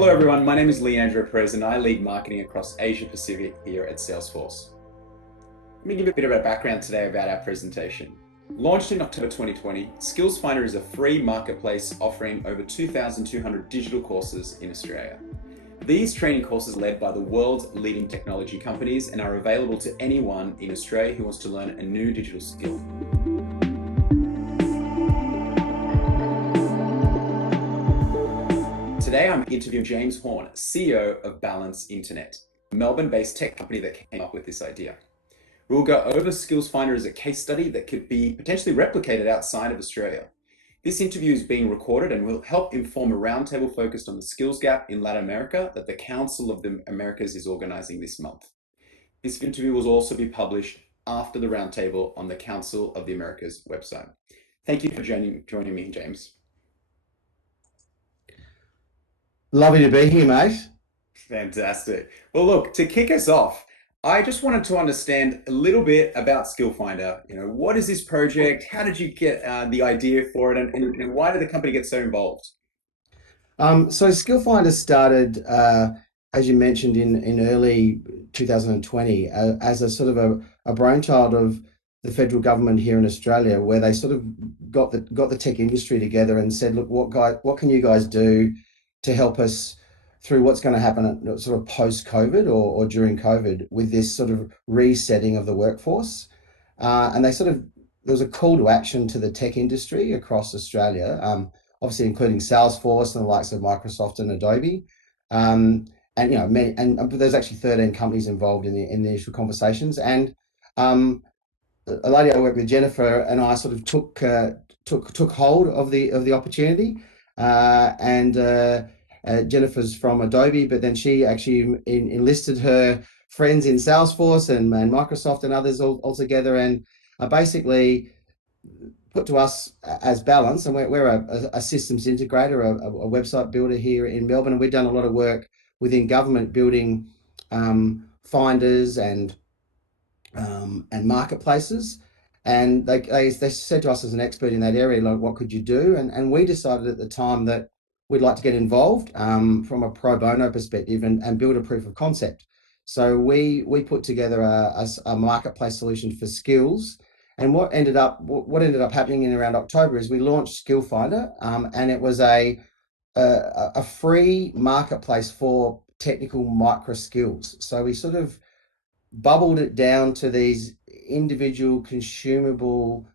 Hello everyone, my name is Leandro Pérez and I lead marketing across Asia Pacific here at Salesforce. Let me give you a bit of a background today about our presentation. Launched in October 2020, Skills Finder is a free marketplace offering over 2,200 digital courses in Australia. These training courses are led by the world's leading technology companies and are available to anyone in Australia who wants to learn a new digital skill. Today I'm interviewing James Horne, CEO of Balance Internet, a Melbourne-based tech company that came up with this idea. We'll go over Skills Finder as a case study that could be potentially replicated outside of Australia. This interview is being recorded and will help inform a roundtable focused on the skills gap in Latin America that the Council of the Americas is organizing this month. This interview will also be published after the roundtable on the Council of the Americas website. Thank you for joining me, James. Lovely to be here, mate. Fantastic. Well, look, to kick us off, I just wanted to understand a little bit about Skill Finder. What is this project? How did you get the idea for it, and why did the company get so involved? So Skill Finder started, as you mentioned, in early 2020 as a sort of a brainchild of the federal government here in Australia, where they sort of got the tech industry together and said, look, what can you guys do to help us through what's going to happen sort of post-COVID or during COVID with this sort of resetting of the workforce. And there was a call to action to the tech industry across Australia, obviously including Salesforce and the likes of Microsoft and Adobe. But there's actually 13 companies involved in the initial conversations. And a lady I work with, Jennifer, and I sort of took hold of the opportunity. Jennifer's from Adobe, but then she actually enlisted her friends in Salesforce and Microsoft and others all together, and basically put to us as Balance, and we're a systems integrator, a website builder here in Melbourne, and we've done a lot of work within government building finders and marketplaces. And they said to us as an expert in that area, like, what could you do? And we decided at the time that we'd like to get involved from a pro bono perspective and build a proof of concept. So we put together a marketplace solution for skills. And what ended up happening in around October is we launched Skill Finder, and it was a free marketplace for technical micro skills. So we sort of bubbled it down to these individual consumable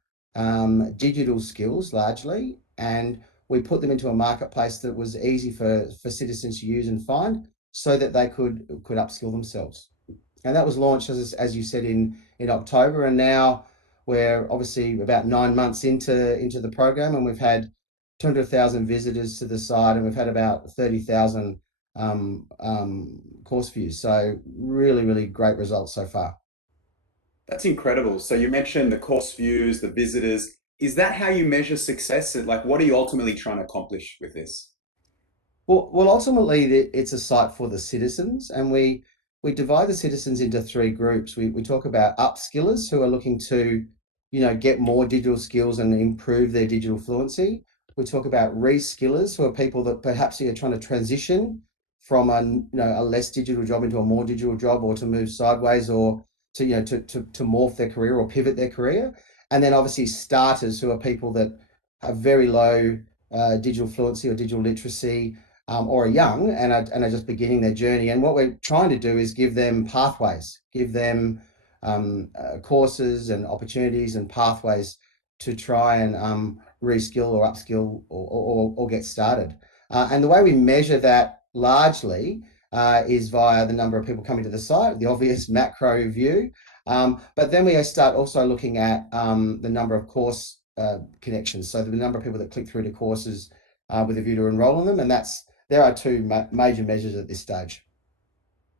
digital skills largely, and we put them into a marketplace that was easy for citizens to use and find so that they could upskill themselves. And that was launched, as you said, in October, and now we're obviously about 9 months into the program, and we've had 200,000 visitors to the site, and we've had about 30,000 course views. So really, really great results so far. That's incredible. So you mentioned the course views, the visitors. Is that how you measure success? Like, what are you ultimately trying to accomplish with this? Well, ultimately, it's a site for the citizens, and we divide the citizens into three groups. We talk about upskillers who are looking to, get more digital skills and improve their digital fluency. We talk about reskillers, who are people that perhaps are trying to transition from a less digital job into a more digital job, or to move sideways, or to morph their career or pivot their career. And then obviously starters, who are people that have very low digital fluency or digital literacy, or are young and are just beginning their journey. And what we're trying to do is give them pathways, give them courses and opportunities and pathways to try and reskill or upskill or get started. And the way we measure that largely is via the number of people coming to the site, the obvious macro view. But then we start also looking at the number of course connections, so the number of people that click through to courses with a view to enroll in them, and there are two major measures at this stage.